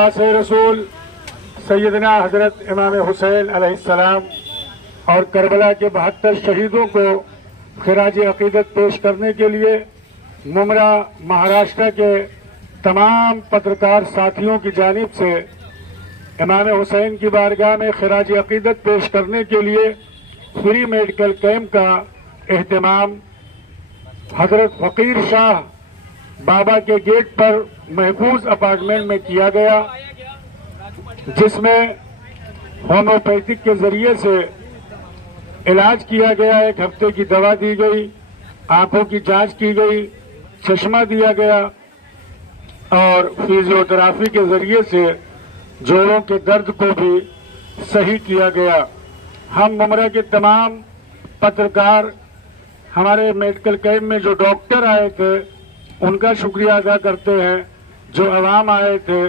अब्बास रसूल सैयदना हजरत इमाम हुसैन अलैहिस्सलाम और करबला के 72 शहीदों को खिराज अकीदत पेश करने के लिए मुमरा महाराष्ट्र के तमाम पत्रकार साथियों की जानिब से इमाम हुसैन की बारगाह में खिराज अकीदत पेश करने के लिए फ्री मेडिकल कैंप का एहतमाम हजरत फकीर शाह बाबा के गेट पर महफूज अपार्टमेंट में किया गया, जिसमें होम्योपैथिक के जरिए से इलाज किया गया। 1 हफ्ते की दवा दी गई, आंखों की जांच की गई, चश्मा दिया गया और फिजियोथेरापी के जरिए से जोड़ों के दर्द को भी सही किया गया। हम मुमरा के तमाम पत्रकार हमारे मेडिकल कैंप में जो डॉक्टर आए थे उनका शुक्रिया अदा करते हैं, जो अवाम आए थे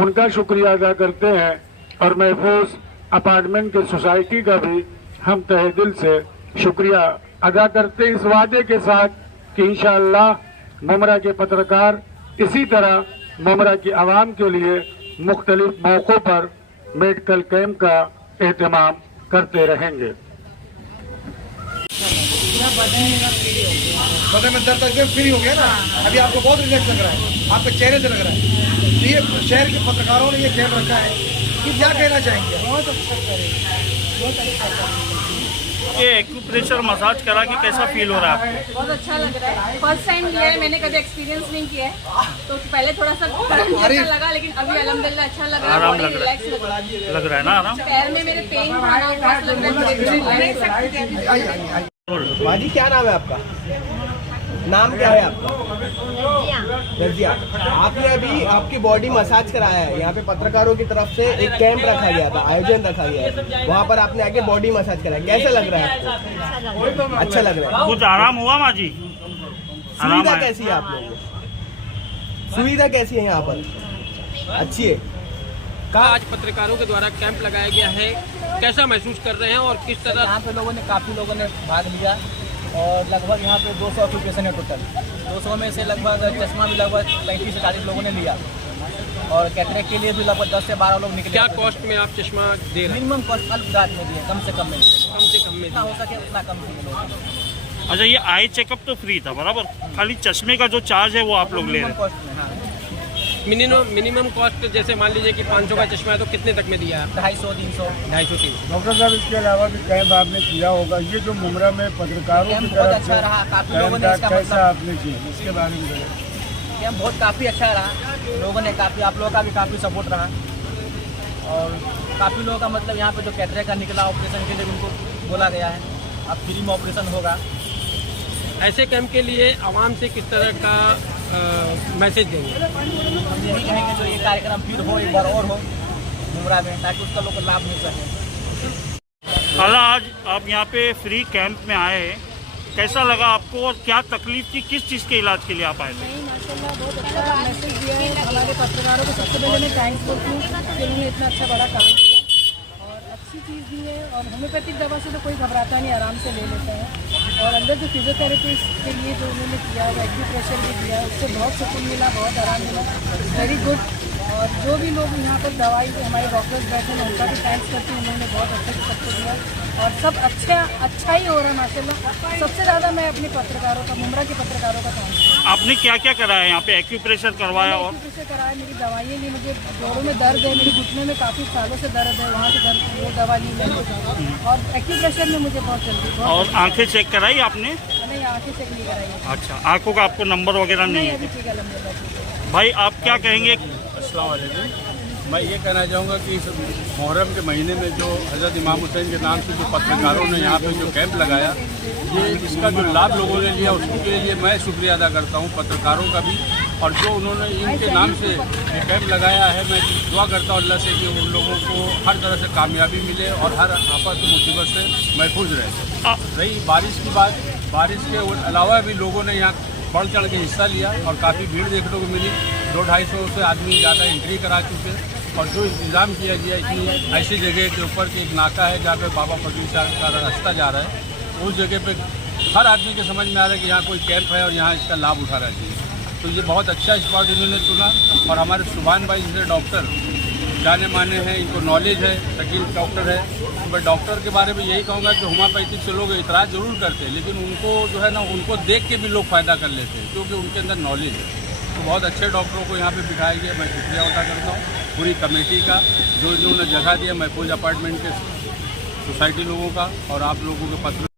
उनका शुक्रिया अदा करते हैं और महफूज अपार्टमेंट के सोसाइटी का भी हम तहे दिल से शुक्रिया अदा करते हैं, इस वादे के साथ कि इंशाअल्लाह मुमरा के पत्रकार इसी तरह मुमरा की आवाम के लिए मुख्तलिफ मौक़ों पर मेडिकल कैंप का एहतमाम करते रहेंगे। बदन में दर्द एकदम फ्री हो गया ना। अभी आपको बहुत रिलैक्स लग रहा है, आपके चेहरे से लग रहा है। तो ये शहर के पत्रकारों ने ये कैंप रखा है, कि क्या कहना चाहेंगे? बहुत अच्छा करे, बहुत अच्छा। ये एक्यूप्रेशर मसाज करा के कैसा फील हो रहा है आपको? बहुत अच्छा लग रहा है। फर्स्ट टाइम लिया है, मैंने कभी एक्सपीरियंस नहीं किया है, तो पहले थोड़ा सा अच्छा लगा, लेकिन अभी अल्हम्दुलिल्लाह अच्छा लग रहा है। आराम लग रहा है ना? आराम पैर में मेरे पेन था ना, बहुत लग रहा है। माजी क्या नाम है आपका? नाम क्या है आपका? रजिया। आपने अभी आपकी बॉडी मसाज कराया है, यहाँ पे पत्रकारों की तरफ से एक कैंप रखा गया था, आयोजन रखा गया है, वहाँ पर आपने आके बॉडी मसाज कराया। कैसा लग रहा है आपको? अच्छा लग रहा है। कुछ आराम हुआ माजी? सुविधा कैसी है आप लोगों को? सुविधा कैसी है यहाँ पर? अच्छी है। आज पत्रकारों के द्वारा कैंप लगाया गया है, कैसा महसूस कर रहे हैं और किस तरह? यहाँ पे काफ़ी लोगों ने भाग लिया और लगभग यहाँ पे 200 ऑक्यूपेशन है टोटल। 200 में से लगभग चश्मा भी लगभग 35 से 40 लोगों ने लिया और कैटरेक्ट के लिए भी लगभग 10 से 12 लोग निकले। क्या कॉस्ट में आप चश्मा दे रहे हैं? मिनिमम कॉस्ट अल्प ब्रांड में दिए, कम से कम में दिए, कम से कम में जितना हो सके उतना कम दिए। अच्छा, ये आई चेकअप तो फ्री था बराबर, खाली चश्मे का जो चार्ज है वो आप लोग ले रहे हैं? कॉस्ट में, हाँ। मिनिमम कॉस्ट जैसे मान लीजिए कि 500 का चश्मा है तो कितने तक में दिया है? 250, 300, 250-300। डॉक्टर साहब, इसके अलावा भी कैंप आपने किया होगा, ये जो मुमरा में पत्रकारों की बहुत तरफ अच्छा से रहा। काफ़ी लोगों ने इसका कैसा मतलब आपने की, इसके बारे में बताइए। कैंप बहुत काफ़ी अच्छा रहा। लोगों ने काफ़ी, आप लोगों का भी काफ़ी सपोर्ट रहा और काफ़ी लोगों का मतलब यहाँ पे जो कैटरेक्ट का निकला ऑपरेशन के लिए उनको बोला गया है, अब फ्री में ऑपरेशन होगा। ऐसे कैंप के लिए आवाम से किस तरह का मैसेज देंगे? हम यही कहेंगे जो ये कार्यक्रम फिर हो, एक बार और हो मुमरा में, ताकि उसका लोग को लाभ मिल सके। खाला, आज आप यहाँ पे फ्री कैंप में आए हैं, कैसा लगा आपको और क्या तकलीफ थी, किस चीज़ के इलाज के लिए आप आए थे? नहीं, माशाल्लाह बहुत अच्छा मैसेज दिया है। हमारे पत्रकारों को सबसे पहले मैं थैंक्स बोलती हूँ कि उन्होंने इतना अच्छा बड़ा काम किया और अच्छी चीज़ दी है। और होम्योपैथिक दवा से तो कोई घबराता नहीं, आराम से ले लेता है। और अंदर जो फिजियोथेरेपी के लिए जो उन्होंने किया है, एक्यूप्रेशर भी दिया है, उससे बहुत सुकून मिला, बहुत आराम मिला, वेरी गुड। और जो भी लोग यहाँ पर दवाई हमारे डॉक्टर्स बैठे हैं उनका भी थैंक्स करती हूँ, उन्होंने बहुत अच्छे से सबको दिया और सब अच्छा ही हो रहा है माशाल्लाह। सबसे ज़्यादा मैं अपने पत्रकारों का, मुमरा के पत्रकारों का थैंक्स। आपने क्या क्या कराया यहाँ पे? एक्यूप्रेशर करवाया और एक्यूप्रेशर कराया, मेरी दवाइयाँ ली, मुझे जोड़ों में दर्द है, मेरे घुटने में काफ़ी सालों से दर्द है, वहाँ से दर्द, वो दवा ली मैंने और एक्यूप्रेशर में मुझे बहुत जल्दी और आंखें चेक कराई आपने? नहीं, आँखें चेक नहीं कराई। अच्छा, आंखों का आपको नंबर वगैरह नहीं है? अभी ठीक है, अल्हम्दुलिल्लाह। भाई आप क्या कहेंगे? अस्सलाम वालेकुम। मैं ये कहना चाहूँगा कि इस मुहर्रम के महीने में जो हज़रत इमाम हुसैन के नाम से जो पत्रकारों ने यहाँ पे जो कैंप लगाया, ये इसका जो लाभ लोगों ने लिया उसके लिए मैं शुक्रिया अदा करता हूँ पत्रकारों का भी। और जो उन्होंने इनके नाम से ये कैंप लगाया है, मैं दुआ करता हूँ अल्लाह से कि उन लोगों को हर तरह से कामयाबी मिले और हर आफत मुसीबत से महफूज रहे। रही बारिश की बात, बारिश के अलावा भी लोगों ने यहाँ बढ़ चढ़ के हिस्सा लिया और काफ़ी भीड़ देखने को मिली। 200-250 से आदमी ज़्यादा एंट्री करा चुके और जो इंतज़ाम किया गया इतनी ऐसी जगह के ऊपर कि एक नाका है जहाँ पे बाबा फकीर साहब का रास्ता जा रहा है, उस जगह पे हर आदमी के समझ में आ रहा है कि यहाँ कोई कैंप है और यहाँ इसका लाभ उठाना चाहिए। तो ये बहुत अच्छा स्पॉट इन्होंने चुना और हमारे सुभान भाई जैसे डॉक्टर जाने माने हैं, इनको नॉलेज है, शकील डॉक्टर है। तो मैं डॉक्टर के बारे में यही कहूँगा कि होम्योपैथिक से लोग इतराज़ जरूर करते हैं, लेकिन उनको जो है ना, उनको देख के भी लोग फ़ायदा कर लेते हैं, क्योंकि उनके अंदर नॉलेज है। तो बहुत अच्छे डॉक्टरों को यहाँ पे बिठाया गया, मैं शुक्रिया अदा करता हूँ पूरी कमेटी का, जो इन्होंने जगह दिया महफूज अपार्टमेंट के सोसाइटी लोगों का और आप लोगों के पत्र